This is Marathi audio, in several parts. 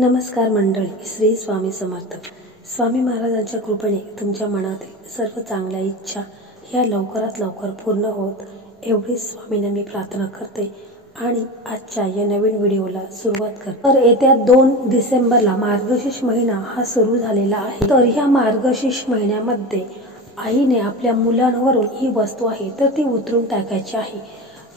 नमस्कार मंडळी, श्री स्वामी समर्थ. स्वामी महाराजांच्या कृपेने तुमच्या मनातील सर्व चांगल्या इच्छा ह्या लवकरात लवकर पूर्ण होत एवढी स्वामींना मी प्रार्थना करते आणि आजच्या या नवीन व्हिडिओला सुरुवात करते. तर येत्या 2 डिसेंबरला मार्गशीर्ष महिना हा सुरू झालेला आहे. तर ह्या मार्गशीर्ष महिन्यामध्ये आईने आपल्या मुलांवरून ही वस्तू आहे तर ती उतरून टाकायची आहे.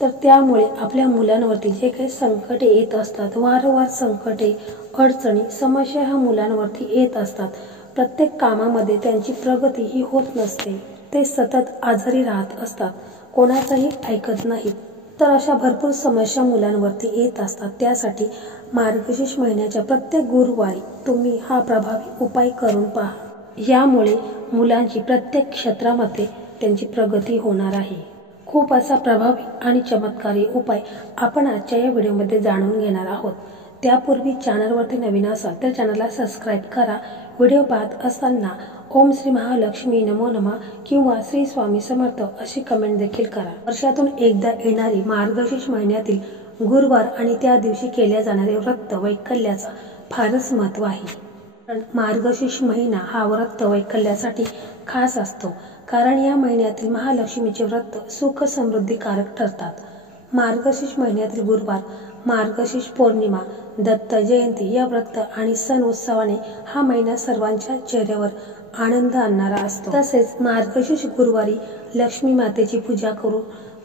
तर त्यामुळे आपल्या मुलांवरती जे काही संकटे येत असतात, वारंवार संकटे, अडचणी, समस्या ह्या मुलांवरती येत असतात. प्रत्येक कामामध्ये त्यांची प्रगती ही होत नसते. ते सतत आजारी राहत असतात, कोणाचंही ऐकत नाहीत. तर अशा भरपूर समस्या मुलांवरती येत असतात. त्यासाठी मार्गशीर्ष महिन्याच्या प्रत्येक गुरुवारी तुम्ही हा प्रभावी उपाय करून पहा. यामुळे मुलांची प्रत्येक क्षेत्रामध्ये त्यांची प्रगती होणार आहे. खूप असा प्रभावी आणि चमत्कारी उपाय आपण आजच्या या व्हिडिओमध्ये जाणून घेणार आहोत. त्यापूर्वी चॅनलवरती नवीन असाल तर चॅनलला सबस्क्राईब करा. व्हिडिओ पाहत असताना ओम श्री महालक्ष्मी नमो नमः किंवा श्री स्वामी समर्थ अशी कमेंट देखील करा. वर्षातून एकदा येणारी मार्गशीर्ष महिन्यातील गुरुवार आणि त्या दिवशी केल्या जाणारे व्रत वैकल्याचा फारच महत्त्व आहे. मार्गशीर्ष महिना हा व्रत वैकल्यासाठी खास असतो, कारण या महिन्यातील महालक्ष्मीचे व्रत सुख समृद्धीकारक ठरतात. मार्गशीर्ष महिन्यातील गुरुवार, मार्गशीर्ष पौर्णिमा, दत्त जयंती या व्रत आणि सण उत्सवाने हा महिना सर्वांच्या चेहऱ्यावर आनंद आणणारा असतो. तसेच मार्गशीर्ष गुरुवारी लक्ष्मी मातेची पूजा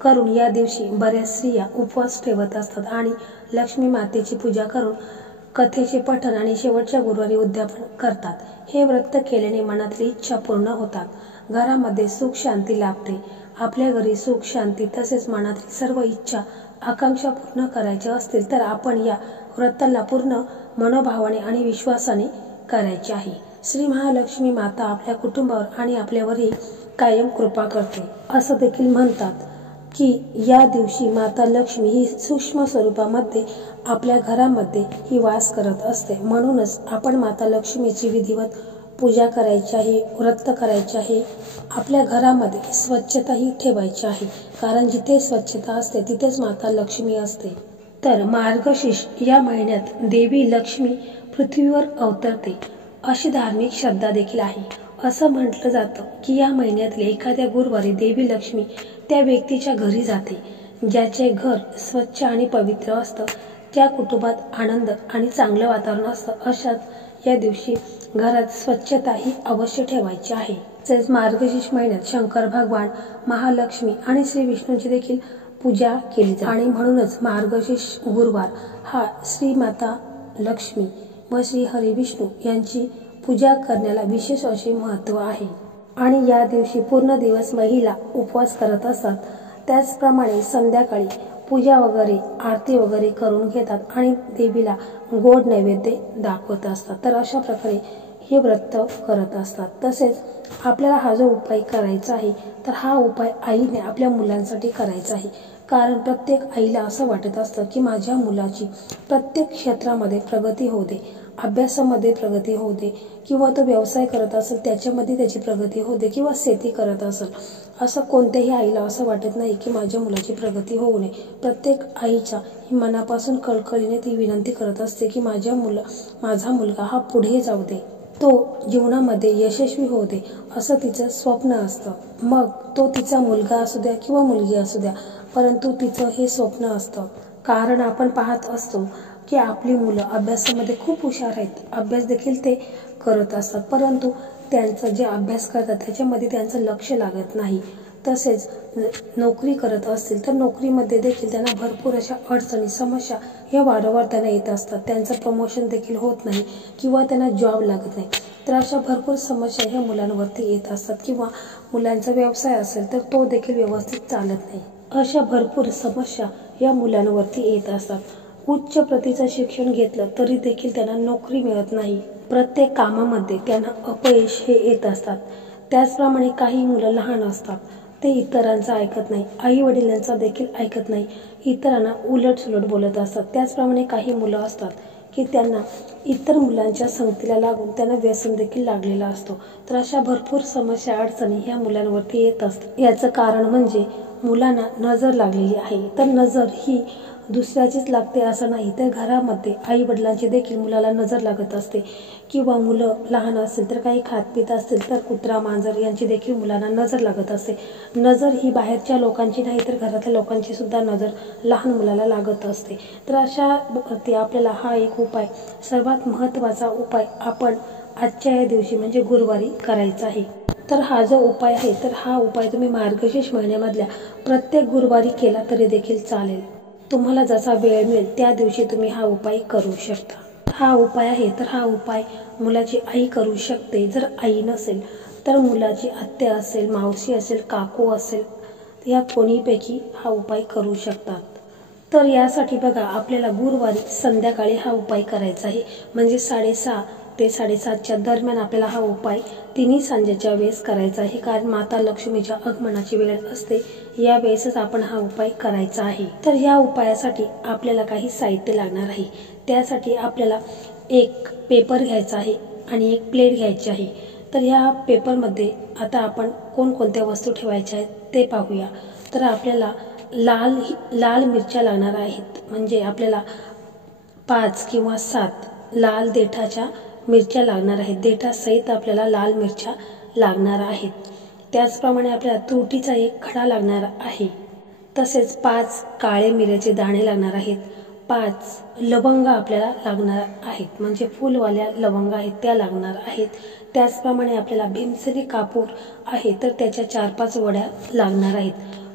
करून या दिवशी बऱ्याच स्त्रिया उपवास ठेवत असतात आणि लक्ष्मी मातेची पूजा करून कथेचे पठण आणि शेवटच्या गुरुवारी उद्यापन करतात. हे व्रत केल्याने मनातली इच्छा पूर्ण होतात, घरामध्ये सुख शांती लाभते. आपल्या घरी सुख शांती तसेच मनातील सर्व इच्छा आकांक्षा पूर्ण करायच्या असतील तर आपण या व्रताला पूर्ण मनोभावाने आणि विश्वासाने करायचे आहे. श्री महालक्ष्मी माता आपल्या कुटुंबावर आणि आपल्यावरही कायम कृपा करते. असं देखील म्हणतात की या दिवशी माता लक्ष्मी ही सूक्ष्म स्वरूपामध्ये आपल्या घरामध्ये ही वास करत असते. म्हणूनच आपण माता लक्ष्मीची विधिवत पूजा करायची आहे, व्रत करायचे आहे. आपल्या घरामध्ये स्वच्छताही ठेवायची आहे, कारण जिथे स्वच्छता असते तिथेच माता लक्ष्मी असते. तर मार्गशीर्ष या महिन्यात देवी लक्ष्मी पृथ्वीवर अवतरते अशी धार्मिक श्रद्धा देखील आहे. असं म्हटलं जातं की या महिन्यातील एखाद्या गुरुवारी देवी लक्ष्मी त्या व्यक्तीच्या घरी जाते ज्याचे घर स्वच्छ आणि पवित्र असतं, त्या कुटुंबात आनंद आणि चांगलं वातावरण असतं. अशात या दिवशी घरात स्वच्छता ही अवश्य ठेवायची आहे. तसेच मार्गशीर्ष महिन्यात शंकर भगवान, महालक्ष्मी आणि श्री विष्णूंची देखील पूजा केली जाते आणि म्हणूनच मार्गशीर्ष गुरुवार हा श्री माता लक्ष्मी व श्री हरी विष्णू यांची पूजा करण्याला विशेष असे महत्त्व आहे. आणि या दिवशी पूर्ण दिवस महिला उपवास करत असतात. त्याचप्रमाणे संध्याकाळी पूजा वगैरे, आरती वगैरे करून घेतात आणि देवीला गोड नैवेद्य दाखवत असतात. तर अशा प्रकारे हे व्रत करत असतात. तसेच आपल्याला हा जो उपाय करायचा आहे तर हा उपाय आईने आपल्या मुलांसाठी करायचा आहे. कारण प्रत्येक आईला असं वाटत असतं की माझ्या मुलाची प्रत्येक क्षेत्रामध्ये प्रगती होऊ दे, अभ्यासामध्ये प्रगती होऊ दे, किंवा तो व्यवसाय करत असेल त्याच्यामध्ये त्याची प्रगती होऊ दे, किंवा शेती करत असेल. असं कोणत्याही आईला असं वाटत नाही की माझ्या मुलाची प्रगती होऊ नये. प्रत्येक आईच्या मनापासून कळकळीने ती विनंती करत असते की माझा मुलगा हा पुढे जाऊ दे, तो जीवनामध्ये यशस्वी होऊ दे, असं तिचं स्वप्न असतं. मग तो तिचा मुलगा असू द्या किंवा मुलगी असू द्या, परंतु तिचं हे स्वप्न असतं. कारण आपण पाहत असतो की आपली मुलं अभ्यासामध्ये खूप हुशार आहेत, अभ्यास देखील ते करत असतात, परंतु त्यांचं जे अभ्यास करतात त्याच्यामध्ये त्यांचं लक्ष लागत नाही. तसेच नोकरी करत असतील तर नोकरीमध्ये देखील त्यांना भरपूर अशा अडचणी, समस्या या वारंवार त्यांना येत असतात. त्यांचं प्रमोशन देखील होत नाही किंवा त्यांना जॉब लागत नाही. तर अशा भरपूर समस्या ह्या मुलांवरती येत असतात. किंवा मुलांचा व्यवसाय असेल तर तो देखील व्यवस्थित चालत नाही. अशा भरपूर समस्या या मुलांवरती येत असतात. उच्च प्रतीचं शिक्षण घेतलं तरी देखील त्यांना नोकरी मिळत नाही. प्रत्येक कामामध्ये त्यांना अपयश हे येत असतात. त्याचप्रमाणे काही मुलं लहान असतात, ते इतरांचं ऐकत नाही, आई वडिलांचा देखील ऐकत नाही, इतरांना उलटसुलट बोलत असतात. त्याचप्रमाणे काही मुलं असतात की त्यांना इतर मुलांच्या संगतीला लागून त्यांना व्यसन देखील लागलेला असतो. तर अशा भरपूर समस्या, अडचणी ह्या मुलांवरती येत असतात. याचं कारण म्हणजे मुलांना नजर लागलेली आहे. तर नजर ही दुसऱ्याचीच लागते असं नाही, तर घरामध्ये आई वडिलांची देखील मुलाला नजर लागत असते, किंवा मुलं लहान असेल तर काही खात पित असतील तर कुत्रा मांजर यांची देखील मुलांना नजर लागत असते. नजर ही बाहेरच्या लोकांची नाही तर घरातल्या लोकांची सुद्धा नजर लहान मुलाला लागत असते. तर अशा ते आपल्याला हा एक उपाय, सर्वात महत्त्वाचा उपाय आपण आजच्या या दिवशी म्हणजे गुरुवारी करायचा आहे. तर हा जो उपाय आहे तर हा उपाय तुम्ही मार्गशीर्ष महिन्यामधल्या प्रत्येक गुरुवारी केला तरी देखील चालेल. तुम्हाला जसा वेळ मिळेल त्या दिवशी तुम्ही हा उपाय करू शकता. हा उपाय आहे तर हा उपाय मुलाची आई करू शकते. जर आई नसेल तर मुलाची आत्या असेल, मावशी असेल, काकू असेल, या कोणीपैकी हा उपाय करू शकतात. तर यासाठी बघा आपल्याला गुरुवारी संध्याकाळी हा उपाय करायचा आहे. म्हणजे 6:30 ते 7:30च्या दरम्यान आपल्याला हा उपाय तिन्ही सांजेच्या वेळेस करायचा आहे. कारण माता लक्ष्मीच्या आगमनाची वेळ असते, या वेळेसच आपण हा उपाय करायचा आहे. तर या उपायासाठी आपल्याला काही साहित्य लागणार आहे. त्यासाठी आपल्याला एक पेपर घ्यायचा आहे आणि एक प्लेट घ्यायची आहे. तर या पेपरमध्ये आता आपण कोणकोणत्या वस्तू ठेवायच्या आहेत ते पाहूया. तर आपल्याला लाल मिरच्या लागणार आहेत. म्हणजे आपल्याला 5 किंवा 7 लाल देठाच्या मिरच्या लागणार आहेत. देठासहित आपल्याला लाल मिरच्या लागणार आहेत. त्याचप्रमाणे आपल्याला तुरटीचा एक खडा लागणार आहे. तसेच 5 काळे मिऱ्याचे दाणे लागणार आहेत. 5 लवंगा आपल्याला लागणार आहेत, म्हणजे फुलवाल्या लवंगा आहेत त्या लागणार आहेत. त्याचप्रमाणे आपल्याला भीमसेनी कापूर आहे तर त्याच्या 4-5 वड्या लागणार आहेत.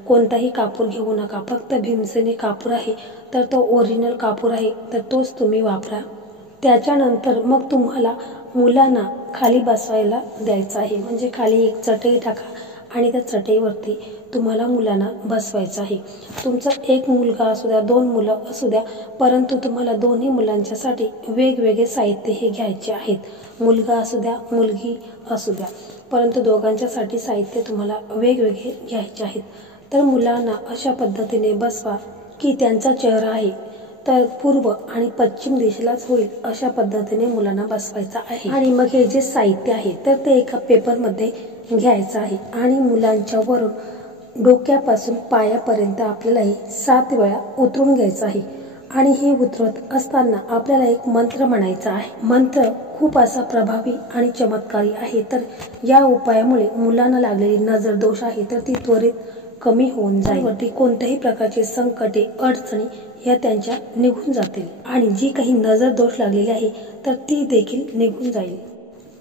कोणताही कापूर घेऊ नका, फक्त भीमसेनी कापूर आहे तर तो ओरिजिनल कापूर आहे तर तोच तुम्ही वापरा. त्याच्यानंतर मग तुम्हाला मुलांना खाली बसवायला द्यायचं आहे. म्हणजे खाली एक चटई टाका आणि त्या चटईवरती तुम्हाला मुलांना बसवायचं आहे. तुमचा एक मुलगा असू द्या, 2 मुलं असू द्या, परंतु तुम्हाला दोन्ही मुलांच्यासाठी वेगवेगळे साहित्य हे घ्यायचे आहेत. मुलगा असू द्या, मुलगी असू द्या, परंतु दोघांच्यासाठी साहित्य तुम्हाला वेगवेगळे घ्यायचे आहेत. तर मुलांना अशा पद्धतीने बसवा की त्यांचा चेहरा आहे तर पूर्व आणि पश्चिम दिशेलाच होईल अशा पद्धतीने मुलांना बसवायचा आहे. आणि मग हे जे साहित्य आहे तर ते एका पेपरमध्ये घ्यायचं आहे आणि मुलांच्या वरून डोक्यापासून पायापर्यंत आपल्याला हे 7 वेळा उतरून घ्यायचं आहे. आणि हे उतरत असताना आपल्याला एक मंत्र म्हणायचा आहे. मंत्र खूप असा प्रभावी आणि चमत्कारी आहे. तर या उपायामुळे मुलांना लागलेली नजर दोष आहे तर ती त्वरित कमी होऊन जाईल. वरती कोणत्याही प्रकारचे संकटे, अडचणी या त्यांच्या निघून जातील आणि जी काही नजर दोष लागलेली आहे तर ती देखील निघून जाईल.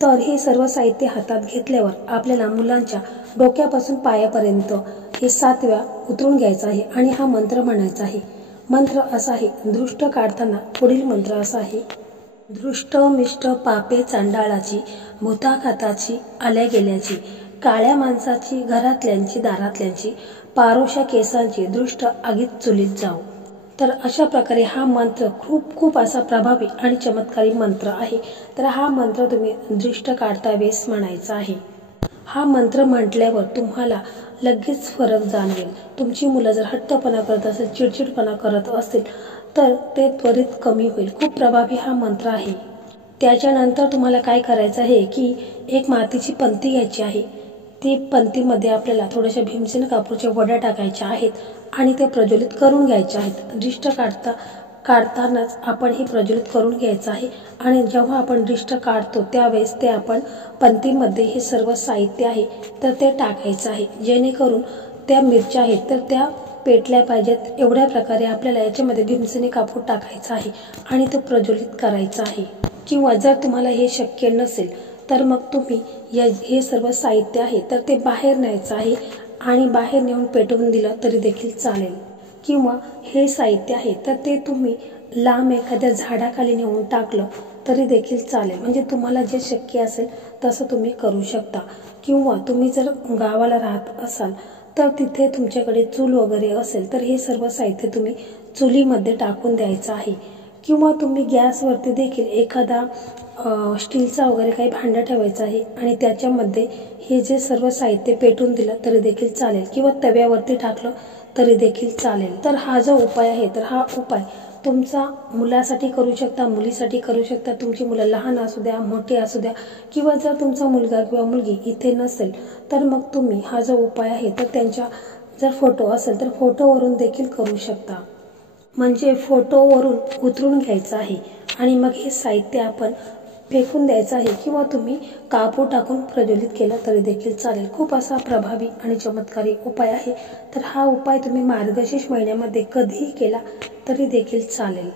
तर हे सर्व साहित्य हातात घेतल्यावर आपल्याला मुलांच्या डोक्यापासून पायापर्यंत हे 7 वेळा उतरून घ्यायचं आहे आणि हा मंत्र म्हणायचा आहे. मंत्र असा आहे, दृष्ट काढताना पुढील मंत्र असा आहे. दृष्ट मिष्ट पापे चांडाळाची, भूताघाताची, आल्या गेल्याची, काळ्या माणसाची, घरातल्यांची, दारातल्यांची, पारोशा केसांची, दृष्ट आगीत चुलीत जाऊ. तर अशा प्रकारे हा मंत्र खूप असा प्रभावी आणि चमत्कारी मंत्र आहे. तर हा मंत्र तुम्ही दृष्ट काढता वेळेस म्हणायचा आहे. हा मंत्र म्हटल्यावर तुम्हाला लगेच फरक जाणवेल. तुमची मुलं जर हट्टपणा करत असेल, चिडचिडपणा करत असतील तर ते त्वरित कमी होईल. खूप प्रभावी हा मंत्र आहे. त्याच्यानंतर तुम्हाला काय करायचं आहे की एक मातीची पंती घ्यायची आहे. ती पंतीमध्ये आपल्याला थोड्याशा भीमसेनी कापूरच्या वड्या टाकायच्या आहेत आणि ते प्रज्वलित करून घ्यायचे आहेत. दृष्ट काढतानाच आपण हे प्रज्वलित करून घ्यायचं आहे. आणि जेव्हा आपण दृष्ट काढतो त्यावेळेस ते आपण पंतीमध्ये हे सर्व साहित्य आहे तर ते टाकायचं आहे. जेणेकरून त्या मिरच्या आहेत तर त्या पेटल्या पाहिजेत. एवढ्या प्रकारे आपल्याला याच्यामध्ये भीमसेनी कापूर टाकायचा आहे आणि तो प्रज्वलित करायचा आहे. किंवा जर तुम्हाला हे शक्य नसेल तर मग तुम्ही हे सर्व साहित्य आहे तर ते बाहेर न्यायचं आहे आणि बाहेर नेऊन पेटवून दिलं तरी देखील चालेल. किंवा हे साहित्य आहे तर ते तुम्ही लांब एखाद्या झाडाखाली नेऊन टाकलं तरी देखील चालेल. म्हणजे तुम्हाला जे शक्य असेल तसं तुम्ही करू शकता. किंवा तुम्ही जर गावाला राहत असाल तर तिथे तुमच्याकडे चूल वगैरे असेल तर हे सर्व साहित्य तुम्ही चुलीमध्ये टाकून द्यायचं आहे. किंवा तुम्ही गॅसवरती देखील एखादा स्टीलचा वगैरे काही भांडं ठेवायचं आहे आणि त्याच्यामध्ये हे जे सर्व साहित्य पेटून दिलं तरी देखील चालेल. किंवा तव्यावरती टाकलं तरी देखील चालेल. तर हा जो उपाय आहे तर हा उपाय तुमचा मुलासाठी करू शकता, मुलीसाठी करू शकता. तुमची मुलं लहान असू द्या, मोठी असू द्या, किंवा जर तुमचा मुलगा किंवा मुलगी इथे नसेल तर मग तुम्ही हा जो उपाय आहे तर त्यांच्या जर फोटो असेल तर फोटोवरून देखील करू शकता. म्हणजे फोटोवरून उतरून घ्यायचं आहे आणि मग हे साहित्य आपण फेकून द्यायचं आहे किंवा तुम्ही कापूर टाकून प्रज्वलित केलं तरी देखील चालेल। खूप असा प्रभावी आणि चमत्कारी उपाय आहे। तर हा उपाय तुम्ही मार्गशीर्ष महिन्यामध्ये कधीही केला तरी देखील चालेल।